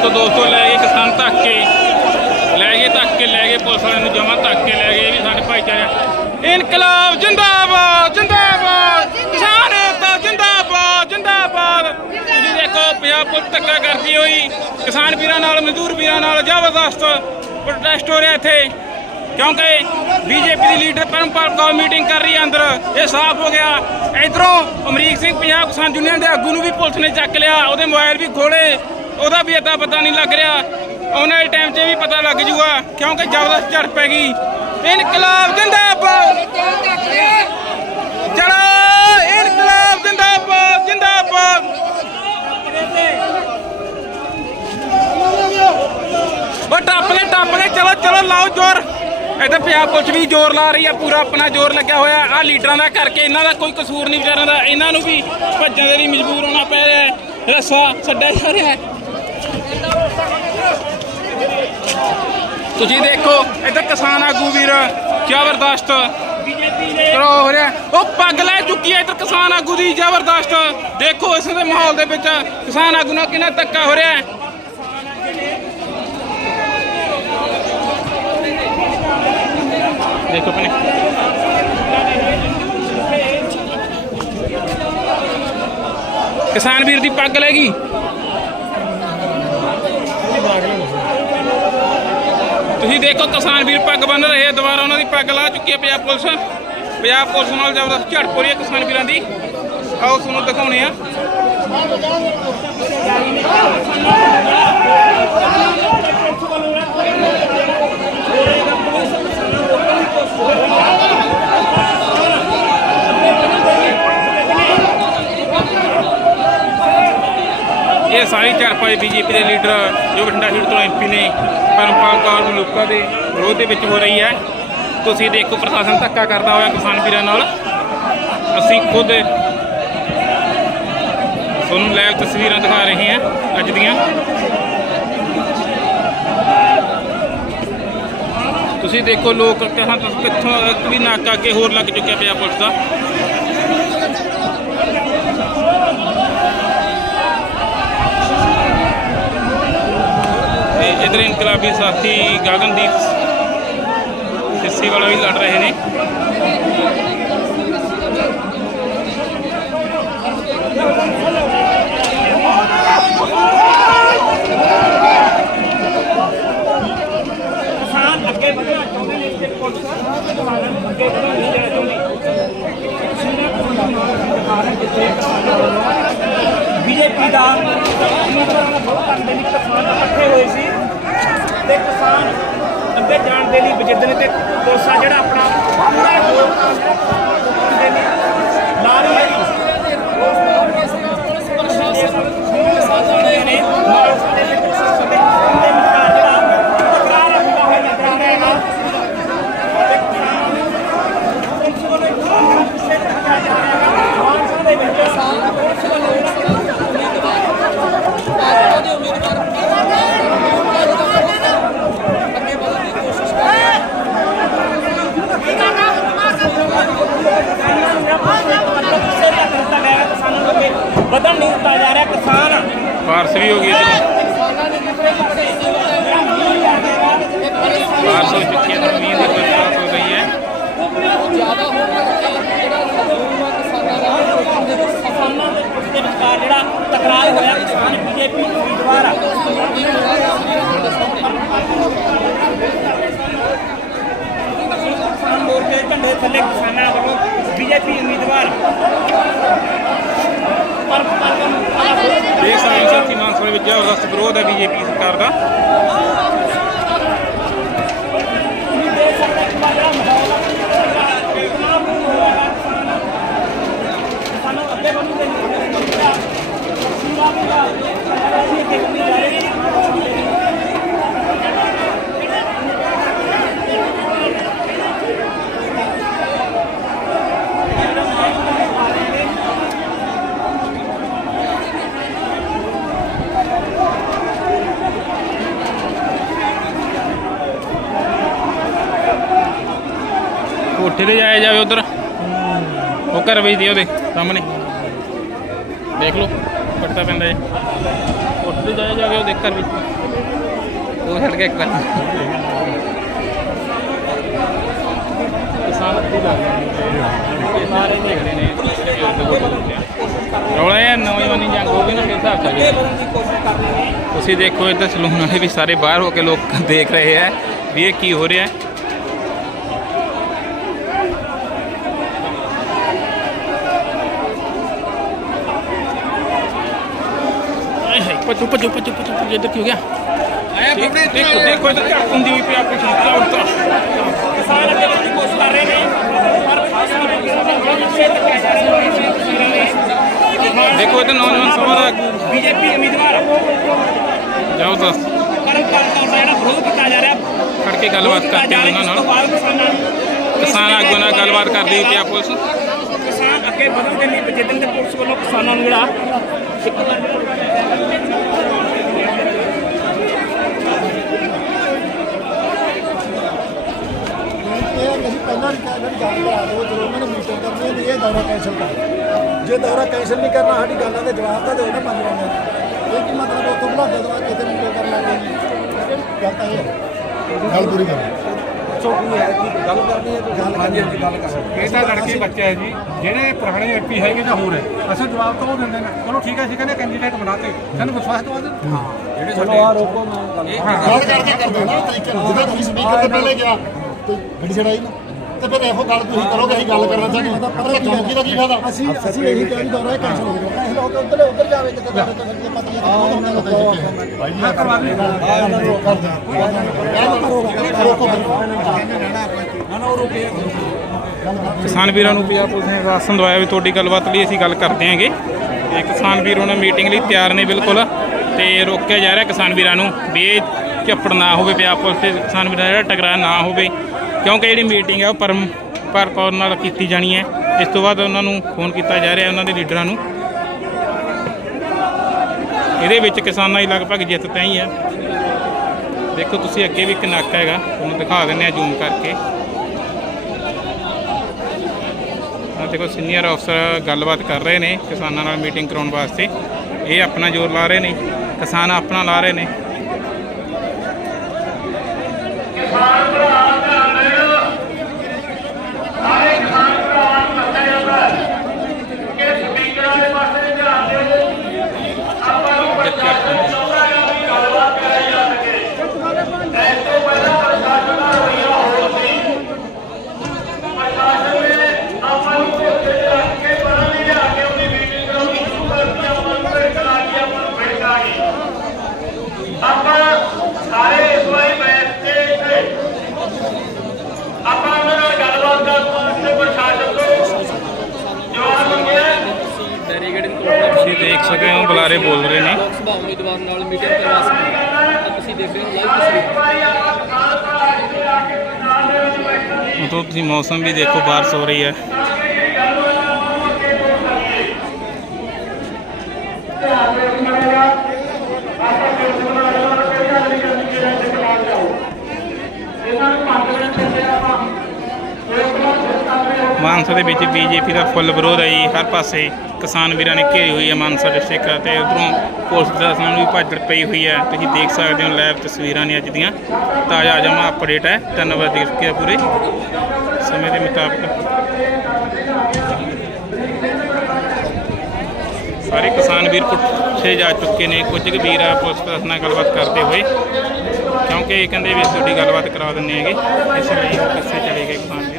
ਦੇਖੋ ਦੋਸਤੋ ਲੈ ਗਏ ਕਿਸਾਨ ਧੱਕ ਕੇ। ਲੈ ਗਏ, ਧੱਕ ਕੇ, ਲੈ ਗਏ, ਪੁਲਿਸ ਵਾਲਿਆਂ ਨੂੰ ਜਮਾ ਧੱਕ ਕੇ ਲੈ ਗਏ। ਇਹ ਵੀ ਸਾਡੇ ਭਾਈਚਾਰੇ ਇਨਕਲਾਬ ਜਿੰਦਾਬਾਦ ਜਿੰਦਾਬਾਦ। ਕਿਸਾਨ ਏਕਤਾ ਜਿੰਦਾਬਾਦ ਜਿੰਦਾਬਾਦ। ਤੁਸੀਂ ਦੇਖੋ, ਪੰਜਾਬ ਪੁਲਿਸ ਧੱਕਾ ਕਰਦੀ ਹੋਈ। ਕਿਸਾਨ ਵੀਰਾਂ ਨਾਲ, ਮਜ਼ਦੂਰ ਵੀਰਾਂ ਨਾਲ ਜ਼ਬਰਦਸਤ ਪ੍ਰੋਟੈਸਟ ਹੋ ਰਿਹਾ ਇੱਥੇ। ਕਿਉਂਕਿ ਬੀਜੇਪੀ ਦੀ ਲੀਡਰ ਪਰਮਪਾਲ ਕੌਰ ਮੀਟਿੰਗ ਕਰ ਰਹੀ ਹੈ ਅੰਦਰ। ਇਹ ਸਾਫ਼ ਹੋ ਗਿਆ। ਇਧਰੋਂ ਅਮਰੀਕ ਸਿੰਘ ਪੰਜਾਬ ਕਿਸਾਨ ਯੂਨੀਅਨ ਦੇ ਆਗੂ ਨੂੰ ਵੀ ਪੁਲਿਸ ਨੇ ਚੱਕ ਲਿਆ। ਉਹਦੇ ਮੋਬਾਈਲ ਵੀ ਖੋਲੇ ਉਹਦਾ ਵੀ ਅਤਾ ਪਤਾ ਨਹੀਂ ਲੱਗ ਰਿਹਾ। ਆਉਣ ਵਾਲੇ ਟਾਈਮ 'ਚ ਵੀ ਪਤਾ ਲੱਗ ਜੂਗਾ, ਕਿਉਂਕਿ ਜ਼ਬਰਦਸਤ ਝੜਪ ਹੈਗੀ। ਇਨਕਲਾਬ ਜਿੰਦਾਬਾਦ! ਚਲੋ ਇਨਕਲਾਬ ਜਿੰਦਾਬਾਦ ਜਿੰਦਾਬਾਦ! ਬਟ ਟੱਪਦੇ ਟੱਪਦੇ ਚਲੋ ਚਲੋ, ਲਾਓ ਜ਼ੋਰ। ਇੱਥੇ ਪੰਜਾਬ ਪੁਲਿਸ ਵੀ ਜ਼ੋਰ ਲਾ ਰਹੀ ਆ, ਪੂਰਾ ਆਪਣਾ ਜ਼ੋਰ ਲੱਗਿਆ ਹੋਇਆ। ਆ ਲੀਡਰਾਂ ਦਾ ਕਰਕੇ ਇਹਨਾਂ ਦਾ ਕੋਈ ਕਸੂਰ ਨਹੀਂ, ਵਿਚਾਰਿਆਂ ਦਾ। ਇਹਨਾਂ ਨੂੰ ਵੀ ਭੱਜਣ ਦੇ ਲਈ ਮਜਬੂਰ ਹੋਣਾ ਪੈ ਰਿਹਾ ਹੈ। ਛੱਡਿਆ ਜਾ ਰਿਹਾ ਤੁਸੀਂ ਦੇਖੋ, ਇੱਧਰ ਕਿਸਾਨ ਆਗੂ ਵੀਰ ਜ਼ਬਰਦਸਤ ਕਰੋ ਹੋ ਰਿਹਾ। ਉਹ ਪੱਗ ਲੈ ਚੁੱਕੀ ਹੈ ਇੱਧਰ ਕਿਸਾਨ ਆਗੂ ਦੀ ਜ਼ਬਰਦਸਤ ਦੇਖੋ ਇਸ ਦੇ ਮਾਹੌਲ ਦੇ ਵਿੱਚ ਕਿਸਾਨ ਆਗੂ ਨਾਲ ਕਿੰਨਾ ਧੱਕਾ ਹੋ ਰਿਹਾ ਹੈ। ਦੇਖੋ ਆਪਣੇ ਕਿਸਾਨ ਵੀਰ ਦੀ ਪੱਗ ਲੈ ਗਈ। ਤੁਸੀਂ ਦੇਖੋ ਕਿਸਾਨ ਵੀਰ ਪੱਗ ਬੰਨ ਰਹੇ ਆ, ਦੁਬਾਰਾ ਉਹਨਾਂ ਦੀ ਪੱਗ ਲਾ ਚੁੱਕੀ ਹੈ ਪੰਜਾਬ ਪੁਲਿਸ। ਪੰਜਾਬ ਪੁਲਿਸ ਨਾਲ ਜ਼ਬਰਦਸਤ ਝੜਪ ਹੋ ਰਹੀ ਹੈ ਕਿਸਾਨ ਵੀਰਾਂ ਦੀ। ਆਓ ਤੁਹਾਨੂੰ ਦਿਖਾਉਣੇ ਆ। ਇਹ ਸਾਰੀ ਝੜਪ ਹੈ ਬੀਜੇਪੀ ਦੇ ਲੀਡਰ ਜੋ ਬਠਿੰਡਾ ਸੀਟ ਤੋਂ ਐਮਪੀ ਨੇ। ਪਰਮਪਾਲ ਕੌਰ ਨੂੰ ਲੋਕਾਂ ਦੇ ਵਿਰੋਧ ਦੇ ਵਿੱਚ ਹੋ ਰਹੀ ਹੈ। ਤੁਸੀਂ ਦੇਖੋ ਪ੍ਰਸ਼ਾਸਨ ਧੱਕਾ ਕਰਦਾ ਹੋਇਆ ਕਿਸਾਨ ਵੀਰਾਂ ਨਾਲ। ਅਸੀਂ ਖੁਦ ਤੁਹਾਨੂੰ ਲਾਈਵ ਤਸਵੀਰਾਂ ਦਿਖਾ ਰਹੇ ਹਾਂ ਅੱਜ ਦੀਆਂ। ਤੁਸੀਂ ਦੇਖੋ ਲੋਕ ਕਹਾਂ ਕਿੱਥੋਂ ਇੱਕ ਵੀ ਨਾਕਾ ਅੱਗੇ ਹੋਰ ਲੱਗ ਚੁੱਕਿਆ ਪਿਆ ਪੁਲਿਸ ਦਾ। ਇਧਰ ਇਨਕਲਾਬੀ ਸਾਥੀ ਗਗਨਦੀਪ ਸਿੱਸੀ ਵਾਲਾ ਵੀ ਲੜ ਰਹੇ ਨੇ। ਬੀਜੇਪੀ ਦਾ ਉਮੀਦਵਾਰ ਬਹੁਤ ਕਰਨ ਦੇ ਇਕੱਠੇ ਹੋਏ ਸੀ। ਤੇ ਕਿਸਾਨ ਅੱਗੇ ਜਾਣ ਦੇ ਲਈ ਵਜਿੱਦਨ ਤੇ ਪੁਲਿਸ ਆ ਜਿਹੜਾ ਆਪਣਾ ਪੂਰਾ ਜੋਰ ਦੇ ਲਈ ਲਾ ਰਹੀ ਹੈ। ਨੇ ਨਾਲ ਸਾਡੇ ਵਿੱਚ ਸਾਡੇ ਦੇ ਵਿਚਕਾਰ ਜਿਹੜਾ ਤਕਰਾਰ ਹੁੰਦਾ ਹੋਇਆ ਨਜ਼ਰ ਆ ਰਿਹਾ ਹੈਗਾ ਤੇ ਕਿਸਾਨ ਪੁਲਿਸ ਵੱਲੋਂ ਇੱਕ ਦੂਜੇ ਪਿੱਛੇ ਰੱਖਿਆ ਜਾ ਰਿਹਾ ਹੈਗਾ ਮਾਨਸਾ ਦੇ ਵਿੱਚ ਪੁਲਿਸ ਵੱਲੋਂ ਜਿਹੜਾ ਵਧਣ ਨਹੀਂ ਦਿੱਤਾ ਜਾ ਰਿਹਾ ਕਿਸਾਨ। ਬਾਰਸ ਵੀ ਹੋ ਗਈ ਬਾਰਸ ਹੋ ਚੁੱਕੀ ਹੈ ਤੇ ਮੀਂਹ ਦੀ ਬਰਸਾਤ ਹੋ ਗਈ ਹੈ। ਕਿਸਾਨਾਂ ਦੇ ਦੇ ਵਿਚਕਾਰ ਜਿਹੜਾ ਟਕਰਾਅ ਹੋਇਆ ਕਿਸਾਨ ਬੀਜੇਪੀ ਉਮੀਦਵਾਰ ਆ ਕਿਸਾਨ ਮੋਰਚੇ ਦੇ ਝੰਡੇ ਥੱਲੇ ਕਿਸਾਨਾਂ ਵੱਲੋਂ ਬੀਜੇਪੀ ਉਮੀਦਵਾਰ ਪਰ ਪਰ ਦੇਖ ਸਕਦੇ ਹੋ ਸਾਥੀ ਮਾਨਸਾ ਦੇ ਵਿੱਚ ਜ਼ਬਰਦਸਤ ਵਿਰੋਧ ਹੈ ਬੀਜੇਪੀ ਸਰਕਾਰ ਦਾ ਤੁਸੀਂ ਦੇਖ ਸਕਦੇ ਹੋ ਕਿ ਜਿਹੜਾ ਮਾਹੌਲ ਆ ਕਿੰਨਾ ਬੁਰਾ ਹੋਇਆ ਸਾਨੂੰ ਅੱਗੇ ਵਧਣ ਦੇ ਨਹੀਂ ਦਿੱਤਾ ਸੀਰਾ ਵੀ ਆ ਅਸੀਂ ਅੱਗੇ ਵਧੀ ਜਾ ਰਹੇ ਹਾਂ ਕੋਠੇ ਜਾਇਆ ਜਾਵੇ ਉਧਰ। ਉਹ ਘਰ ਵੇਚਦੀ ਉਹਦੇ ਸਾਹਮਣੇ। ਦੇਖ ਲਓ, ਪੱਟਾ ਪੈਂਦਾ ਹੈ ਕੋਠੇ ਜਾਇਆ ਜਾਵੇ ਕੇ ਉਹ ਦੇਖ ਉਹ ਛੱਡ ਕੇ ਇੱਕ ਵਾਰ। ਕਿਸਾਨ ਅੱਧੀ ਲੱਗ ਗਏ ਸਾਰੇ ਝਗੜੇ ਨੇ ਜਿਹੜੇ ਨੌਜਵਾਨੀ ਜੰਗ ਹੋ ਗਈ ਨਾ, ਫਿਰ ਹਿਸਾਬ ਚੱਲ ਤੁਸੀਂ ਦੇਖੋ ਇੱਧਰ ਸਲੂਨ ਵਾਲੇ ਵੀ ਸਾਰੇ ਬਾਹਰ ਹੋ ਕੇ ਲੋਕ ਦੇਖ ਰਹੇ ਹੈ ਵੀ ਇਹ ਕੀ ਹੋ ਰਿਹਾ। ਹੈ ਆਏ ਹਾਏ ਭੱਜੋ ਭੱਜੋ ਭੱਜੋ ਭੱਜੋ ਭੱਜੋ, ਇੱਧਰ ਕੀ ਹੋ ਗਿਆ। ਆਇਆ ਬਾਬੜੇ ਦੇਖੋ ਦੇਖੋ ਇੱਧਰ ਝੜਕ ਹੁੰਦੀ ਹੋਈ ਪਿਆ ਕੁਛ ਚੌੜ ਤੋਂ। ਕਿਸਾਨ ਅੱਗੇ ਵਧਣ ਦੀ ਕੋਸ਼ਿਸ਼ ਕਰ ਰਹੇ ਨੇ। ਦੇਖੋ ਇੱਧਰ ਨੌਜਵਾਨ ਸਭਾ ਦਾ। ਬੀਜੇਪੀ ਉਮੀਦਵਾਰ। ਜਾਓ ਦੱਸ ਕਰਨ ਤੌਰ ਦਾ ਜਿਹੜਾ ਵਿਰੋਧ ਕੀਤਾ ਜਾ ਰਿਹਾ। ਖੜ ਕੇ ਗੱਲਬਾਤ ਕਰਦੇ ਉਹਨਾਂ ਤੋਂ ਨਾਲ। ਕਿਸਾਨਾਂ ਨੂੰ। ਕਿਸਾਨ ਆਗੂ ਨਾਲ ਗੱਲਬਾਤ ਕਰਦੀ ਪਿਆ ਪੁਲਿਸ। ਕਿਸਾਨ ਅੱਗੇ ਵਧਣ ਦੇ ਲਈ ਜਿੱਦਣ ਦੇ ਪੁਲਿਸ ਵੱਲੋਂ ਕਿਸਾਨਾਂ ਨੂੰ ਜਿਹੜਾ ਇੱਕ ਹੈ ਕਿ ਅਸੀਂ ਪਹਿਲਾਂ ਨਹੀਂ ਕਹਿੰਦੇ ਗੱਲ ਕਰਾ ਦਿਓ ਜਦੋਂ ਉਹਨਾਂ ਨੇ ਮੀਟਿੰਗ ਕਰਨੀ ਹੈ ਤੇ ਇਹ ਦੌਰਾ ਕੈਂਸਲ ਕਰ ਜੇ ਦੌਰਾ ਕੈਂਸਲ ਨਹੀਂ ਕਰਨਾ ਸਾਡੀ ਗੱਲਾਂ ਦੇ ਜਵਾਬ ਤਾਂ ਨਾ ਪੰਜ ਬੰਦੇ ਇਹ ਕੀ ਮਤਲਬ ਉੱਥੋਂ ਬੁਲਾ ਦੇ ਦਵਾ ਕਿਤੇ ਮੀਟਿੰਗ ਕਰਨ ਲੱਗ ਗਏ? ਗੱਲ ਤਾਂ ਇਹ ਹੈ ਗੱਲ ਪੂਰੀ ਕਰੋ। ਹਾਂਜੀ ਹਾਂਜੀ ਗੱਲ ਕਰ। ਇਹ ਤਾਂ ਲੜਕੇ ਬੱਚੇ ਹੈ ਜੀ। ਜਿਹੜੇ ਪੁਰਾਣੇ ਐਮਪੀ ਹੈਗੇ ਜਾਂ ਹੋਰ ਹੈ ਅਸਲ ਜਵਾਬ ਤਾਂ ਉਹ ਦਿੰਦੇ ਨੇ। ਚਲੋ ਠੀਕ ਹੈ ਅਸੀਂ ਕਹਿੰਦੇ ਕੈਂਡੀਡੇਟ ਬਣਾਤੇ। ਸਾਨੂੰ ਵਿਸ਼ਵਾਸ ਦਵਾ ਦੇਣ ਜਿਹੜੇ ਚਲੋ ਆ ਰੋਕੋ ਗੱਲ ਕਰਦੇ ਕਰਦੇ ਨਾ। ਤਰੀਕੇ ਨਾਲ ਜਿੱਦਾਂ ਤੁਸੀਂ ਸਪੀਕਰ ਤੇ ਪਹਿਲੇ ਗਿਆ ਤੇ ਗੱਡੀ ਛੜਾਈ ਨਾ। ਤੇ ਫਿਰ ਇਹੋ ਗੱਲ ਤੁਸੀਂ ਕਰੋਗੇ ਅਸੀਂ ਗੱਲ ਕਰਨਾ ਚਾਹੁੰਦੇ ਹਾਂ। ਪਰ ਚੌਂਕੀ ਦਾ ਕੀ ਫਾਇਦਾ? ਅਸੀਂ ਅਸੀਂ ਇਹੀ ਕਹਿ ਦੌਰਾ ਕੈਂਸਲ ਹੋ ਗਿਆ ਕੈਂਸਲ ਹੋ ਕੇ ਉੱਧਰ ਉੱਧਰ ਜਾਵੇ ਕਿਤੇ ਤੁਹਾਡੇ ਤੋਂ ਫਿਰ ਪਤਾ ਨਹੀਂ ਉਹਨਾਂ ਦਾ ਭਾਈ ਮੈਂ ਕਰਵਾ ਲਈ ਆ ਉਹਨਾਂ ਨੂੰ ਕਰ ਦਿਓ। ਰੋਕੋ ਕਿਸਾਨ ਵੀਰਾਂ ਨੂੰ ਪੰਜਾਬ ਪੁਲਿਸ ਨੇ ਰਾਸ਼ਨ ਦਵਾਇਆ ਵੀ ਤੁਹਾਡੀ ਗੱਲਬਾਤ ਲਈ ਅਸੀਂ ਗੱਲ ਕਰਦੇ ਹਾਂਗੇ। ਇਹ ਕਿਸਾਨ ਵੀਰ ਉਹਨਾਂ ਮੀਟਿੰਗ ਲਈ ਤਿਆਰ ਨੇ ਬਿਲਕੁਲ। ਤੇ ਰੋਕਿਆ ਜਾ ਰਿਹਾ ਕਿਸਾਨ ਵੀਰਾਂ ਨੂੰ ਵੀ ਇਹ ਝੱਪੜ ਨਾ ਹੋਵੇ ਪੰਜਾਬ ਪੁਲਿਸ ਤੇ ਕਿਸਾਨ ਵੀਰਾਂ ਦਾ ਜਿਹੜਾ ਟਕਰਾਅ ਨਾ ਹੋਵੇ। ਕਿਉਂਕਿ ਜਿਹੜੀ ਮੀਟਿੰਗ ਹੈ ਉਹ ਪਰਮ ਪਰ ਕੌਰ ਨਾਲ ਕੀਤੀ ਜਾਣੀ ਹੈ। ਇਸ ਤੋਂ ਬਾਅਦ ਉਹਨਾਂ ਨੂੰ ਫੋਨ ਕੀਤਾ ਜਾ ਰਿਹਾ ਉਹਨਾਂ ਦੇ ਲੀਡਰਾਂ ਨੂੰ। ਇਹਦੇ ਵਿੱਚ ਕਿਸਾਨਾਂ ਦੀ ਲਗਭਗ ਜਿੱਤ ਤੈਅ ਹੀ ਹੈ। ਦੇਖੋ ਤੁਸੀਂ ਅੱਗੇ ਵੀ ਇੱਕ ਨਾਕਾ ਹੈਗਾ, ਤੁਹਾਨੂੰ ਦਿਖਾ ਦਿੰਦੇ ਆ ਜ਼ੂਮ ਕਰਕੇ। ਆ ਦੇਖੋ ਸੀਨੀਅਰ ਅਫਸਰ ਗੱਲਬਾਤ ਕਰ ਰਹੇ ਨੇ, ਕਿਸਾਨਾਂ ਨਾਲ ਮੀਟਿੰਗ ਕਰਾਉਣ ਵਾਸਤੇ। ਇਹ ਆਪਣਾ ਜ਼ੋਰ ਲਾ ਰਹੇ ਨੇ, ਕਿਸਾਨ ਆਪਣਾ ਲਾ ਰਹੇ ਨੇ। ਆਪਾਂ ਸਾਰੇ ਇਸ ਵਾਰੀ ਬੈਠ ਕੇ ਇੱਥੇ ਆਪਾਂ ਉਹਨਾਂ ਨਾਲ ਗੱਲਬਾਤ ਕਰਨ ਵਾਸਤੇ ਪ੍ਰਸ਼ਾਸਨ ਤੋਂ ਜਵਾਬ ਮੰਗਿਆ ਤੁਸੀਂ ਦੇਖ ਬੁਲਾਰੇ ਬੋਲ ਰਹੇ ਨੇ। ਲੋਕ ਸਭਾ ਉਮੀਦਵਾਰ ਨਾਲ ਮੀਟਿੰਗ ਕਰਵਾ ਸਕਦੀ ਹੈ ਤੁਸੀਂ ਦੇਖ ਰਹੇ ਹੋ ਲਾਈਵ ਤਸਵੀਰ। ਉਦੋਂ ਤੁਸੀਂ ਮੌਸਮ ਵੀ ਦੇਖੋ ਬਾਰਿਸ਼ ਹੋ ਰਹੀ ਹੈ। ਮਾਨਸਾ ਦੇ ਵਿੱਚ ਬੀਜੇਪੀ ਦਾ ਫੁੱਲ ਵਿਰੋਧ ਹੈ ਜੀ। ਹਰ ਪਾਸੇ ਕਿਸਾਨ ਵੀਰਾਂ ਨੇ ਘੇਰੀ ਹੋਈ ਹੈ ਮਾਨਸਾ ਡਿਸਟ੍ਰਿਕਟ ਤੇ ਉਧਰੋਂ ਪੁਲਿਸ ਪ੍ਰਸ਼ਾਸਨ ਨੂੰ ਵੀ ਭਾਜੜ ਪਈ ਹੋਈ ਹੈ। ਤੁਸੀਂ ਦੇਖ ਸਕਦੇ ਹੋ ਲਾਈਵ ਤਸਵੀਰਾਂ ਨੇ ਅੱਜ ਦੀਆਂ। ਤਾਜ਼ਾ ਜਮਾ ਅਪਡੇਟ ਹੈ। 3 ਵਜੇ ਦੀ ਪੂਰੇ ਸਮੇਂ ਦੇ ਮੁਤਾਬਕ। ਸਾਰੇ ਕਿਸਾਨ ਵੀਰ ਪੁੱਛੇ ਜਾ ਚੁੱਕੇ ਨੇ। ਕੁਝ ਕੁ ਵੀਰ ਆ ਪੁਲਿਸ ਪ੍ਰਸ਼ਾਸਨ ਨਾਲ ਗੱਲਬਾਤ ਕਰਦੇ ਹੋਏ। ਕਿਉਂਕਿ ਇਹ ਕਹਿੰਦੇ ਵੀ ਅਸੀਂ ਤੁਹਾਡੀ ਗੱਲਬਾਤ ਕਰਾ ਦਿੰਦੇ ਹੈਗੇ। ਇਸ ਲਈ ਉਹ ਪਿੱਛੇ ਚਲੇ ਗਏ ਕਿਸਾਨ ਵੀਰ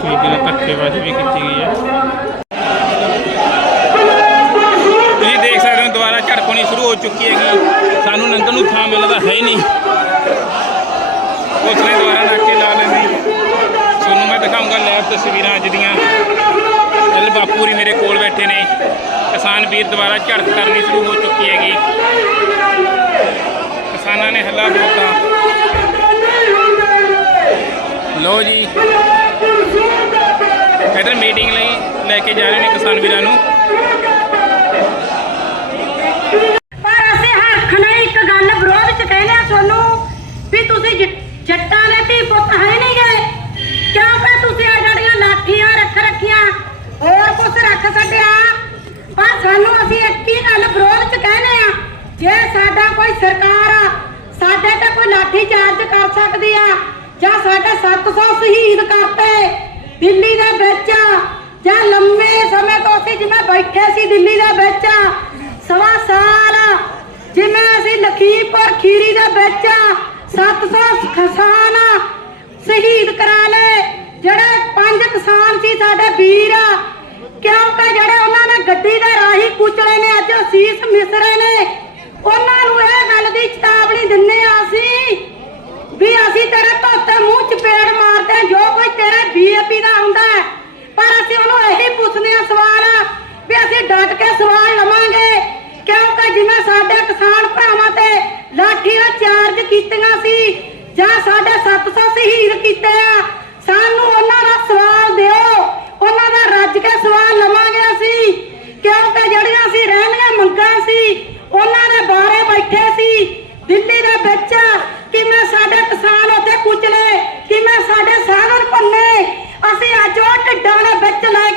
ਕੀ ਦਿਨ ਧੱਕੇਬਾਜ਼ੀ ਵੀ ਕੀਤੀ ਗਈ ਹੈ। ਤੁਸੀਂ ਦੇਖ ਸਕਦੇ ਹੋ ਦੁਬਾਰਾ ਝੜਪਣੀ ਸ਼ੁਰੂ ਹੋ ਚੁੱਕੀ ਹੈਗੀ। ਸਾਨੂੰ ਲੰਘਣ ਨੂੰ ਥਾਂ ਮਿਲਦਾ ਹੈ ਹੀ ਨਹੀਂ। ਉਸ ਨੇ ਦੁਬਾਰਾ ਨਾਕੇ ਲਾ ਲੈਂਦੀ। ਤੁਹਾਨੂੰ ਮੈਂ ਦਿਖਾਉਂਗਾ ਲਾਈਵ ਤਸਵੀਰਾਂ ਅੱਜ ਦੀਆਂ। ਐਲ ਬਾਪੂਰੀ ਮੇਰੇ ਕੋਲ ਬੈਠੇ ਨੇ। ਕਿਸਾਨ ਵੀਰ ਦੁਬਾਰਾ ਝੜਪ ਕਰਨੀ ਸ਼ੁਰੂ ਹੋ ਚੁੱਕੀ ਹੈਗੀ। ਕਿਸਾਨਾਂ ਨੇ ਹੱਲਾ ਬੋਲਤਾ ਲੋ ਜੀ। ਇਧਰ ਮੀਟਿੰਗ ਲਈ ਲੈ ਕੇ ਜਾ ਰਹੇ ਨੇ ਕਿਸਾਨ ਵੀਰਾਂ ਨੂੰ। ਪਰ ਅਸੀਂ ਹੱਥ ਨਹੀਂ, ਇੱਕ ਗੱਲ ਵਿਰੋਧ ਚ ਕਹਿੰਦੇ ਆ ਤੁਹਾਨੂੰ ਵੀ ਤੁਸੀਂ ਜੱਟਾਂ ਦੇ ਧੀ ਪੁੱਤ ਹੈ ਨਹੀਂ ਗਏ ਕਿਉਂ ਕਿ ਤੁਸੀਂ ਆ ਜਿਹੜੀਆਂ ਲਾਠੀਆਂ ਰੱਖ ਰੱਖੀਆਂ, ਹੋਰ ਕੁਝ ਰੱਖ ਛੱਡਿਆ? ਪਰ ਸਾਨੂੰ ਅਸੀਂ ਇੱਕ ਹੀ ਗੱਲ ਵਿਰੋਧ ਚ ਕਹਿੰਦੇ ਆ ਜੇ ਸਾਡਾ ਕੋਈ ਸਰਕਾਰ ਸਾਡੇ ਤੇ ਕੋਈ ਲਾਠੀ ਚਾਰਜ ਕਰ ਸਕਦੀ ਆ, ਜਾਂ ਸਾਡੇ 700 ਸ਼ਹੀਦ ਕਰਤੇ ਦਿੱਲੀ ਦੇ ਵਿੱਚ ਜਾਂ ਲੰਮੇ ਸਮੇਂ ਤੋਂ ਅਸੀਂ ਜਿਵੇਂ ਬੈਠੇ ਸੀ ਦਿੱਲੀ ਦੇ ਵਿੱਚ, ਸਵਾ ਸਾਲ ਜਿਵੇਂ ਅਸੀਂ ਲਖੀਮਪੁਰ ਖੀਰੀ ਦੇ ਵਿੱਚ 700 ਕਿਸਾਨ ਸ਼ਹੀਦ ਕਰਾ ਲਏ। ਜਿਹੜੇ ਪੰਜ ਕਿਸਾਨ ਸੀ ਸਾਡੇ ਵੀਰ ਕਿਉਂਕਿ ਜਿਹੜੇ ਉਹਨਾਂ ਨੇ ਗੱਡੀ ਦੇ ਰਾਹੀ ਕੁਚਲੇ ਨੇ, ਅੱਜ ਅਸੀਸ ਮਿਸਰੇ ਨੇ। ਉਹਨਾਂ ਨੂੰ ਇਹ ਗੱਲ ਦੀ ਚੇਤਾਵਨੀ ਦਿੰਨੇ ਆ ਅਸੀਂ ਵੀ ਅਸੀਂ ਤੇਰੇ ਧੋਤੇ ਮੂੰਹ ਚਪੇੜ ਮਾਰਦੇ ਜੋ ਕੋਈ ਤੇਰੇ ਬੀਏਪੀ ਦਾ ਹੁੰਦਾ ਹੈ। ਪਰ ਅਸੀਂ ਉਹਨੂੰ ਇਹੀ ਪੁੱਛਦੇ ਆ ਸਵਾਲ, ਵੀ ਅਸੀਂ ਡਟ ਕੇ ਸਵਾਲ ਲਵਾਂਗੇ ਕਿਉਂਕਿ ਜਿਵੇਂ ਸਾਡੇ ਕਿਸਾਨ ਭਰਾਵਾਂ ਤੇ ਲਾਠੀਆਂ ਚਾਰਜ ਕੀਤੀਆਂ ਸੀ, ਜਾਂ ਸਾਡੇ 700 ਸ਼ਹੀਦ ਕੀਤੇ ਆ ਸਾਨੂੰ ਉਹਨਾਂ ਦਾ ਸਵਾਲ ਦਿਓ ਉਹਨਾਂ ਦਾ ਰੱਜ ਕੇ ਸਵਾਲ ਲਵਾਂਗੇ ਅਸੀਂ ਕਿਉਂਕਿ ਜਿਹੜੀਆਂ ਅਸੀਂ ਰਹਿਣੀਆਂ ਮੰਗਾਂ ਸੀ ਉਹਨਾਂ ਦੇ ਬਾਰੇ ਬੈਠੇ ਸੀ ਦਿੱਲੀ ਦੇ ਵਿੱਚ ਕਿਵੇਂ ਸਾਡੇ ਕਿਸਾਨ ਉੱਥੇ ਕੁਚਲੇ ਕਿਵੇਂ ਸਾਡੇ ਸਾਗਰ ਭੰਨੇ ਅਸੀਂ ਅੱਜ ਉਹ ਢਿੱਡਾਂ ਦੇ